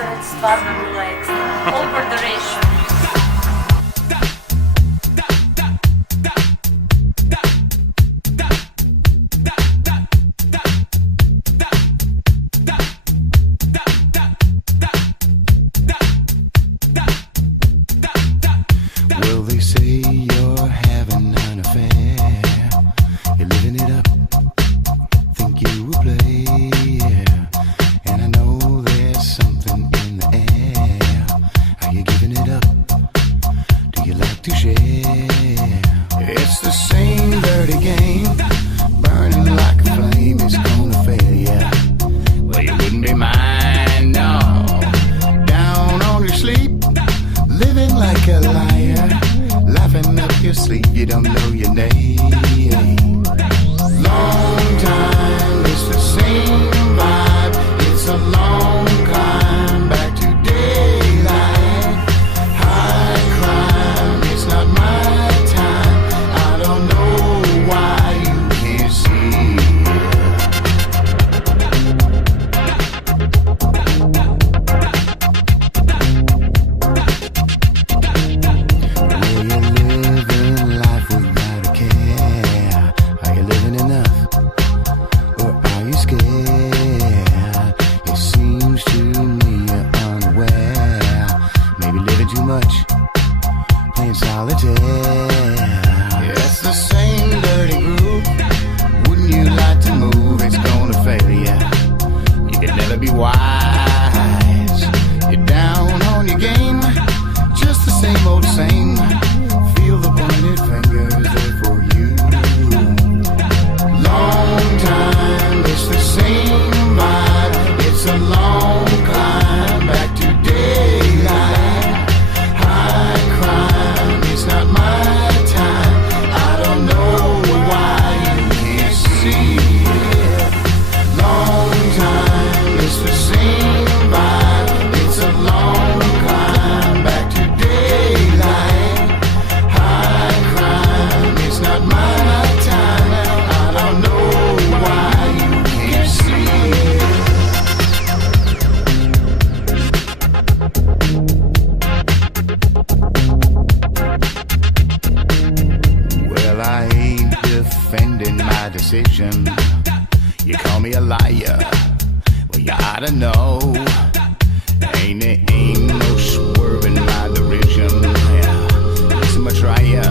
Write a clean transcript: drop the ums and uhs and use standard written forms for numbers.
da je stvarno bilo ekstra. Over the ratio. Well, they say you're having an affair. You're living it up. Think you will play, yeah. And I know there's something in the air. Are you giving it up? Do you like to share? It's the same dirty game, burning like a flame. It's gonna fail, yeah. Well, you wouldn't be mine, no. Down on your sleep, living like a liar, laughing up your sleep. You don't know your name. Long time, it's the same vibe. It's a long climb back to daylight. High crime, it's not my time. I don't know why you can't see. Are you living life without a care? Are you living enough? Or are you scared? It seems to me you're unaware. Maybe living too much, playing solitaire. It's the same dirty groove. Wouldn't you like to move? It's gonna fail, yeah. You can never be wise. You're down on your game, just the same old same. Feel the pointed fingers there for you. Long time, it's the same vibe. It's a long climb back to daylight. High crime, it's not my time. I don't know why you can't see it. Long time, it's the same vibe. It's a long climb back to daylight. High crime, it's not my time. I don't know why you can't see it. Well, I ain't defending my decision. You call me a liar. Well, you ought to know. Ain't no swerving my derision. Yeah, listen, I try ya.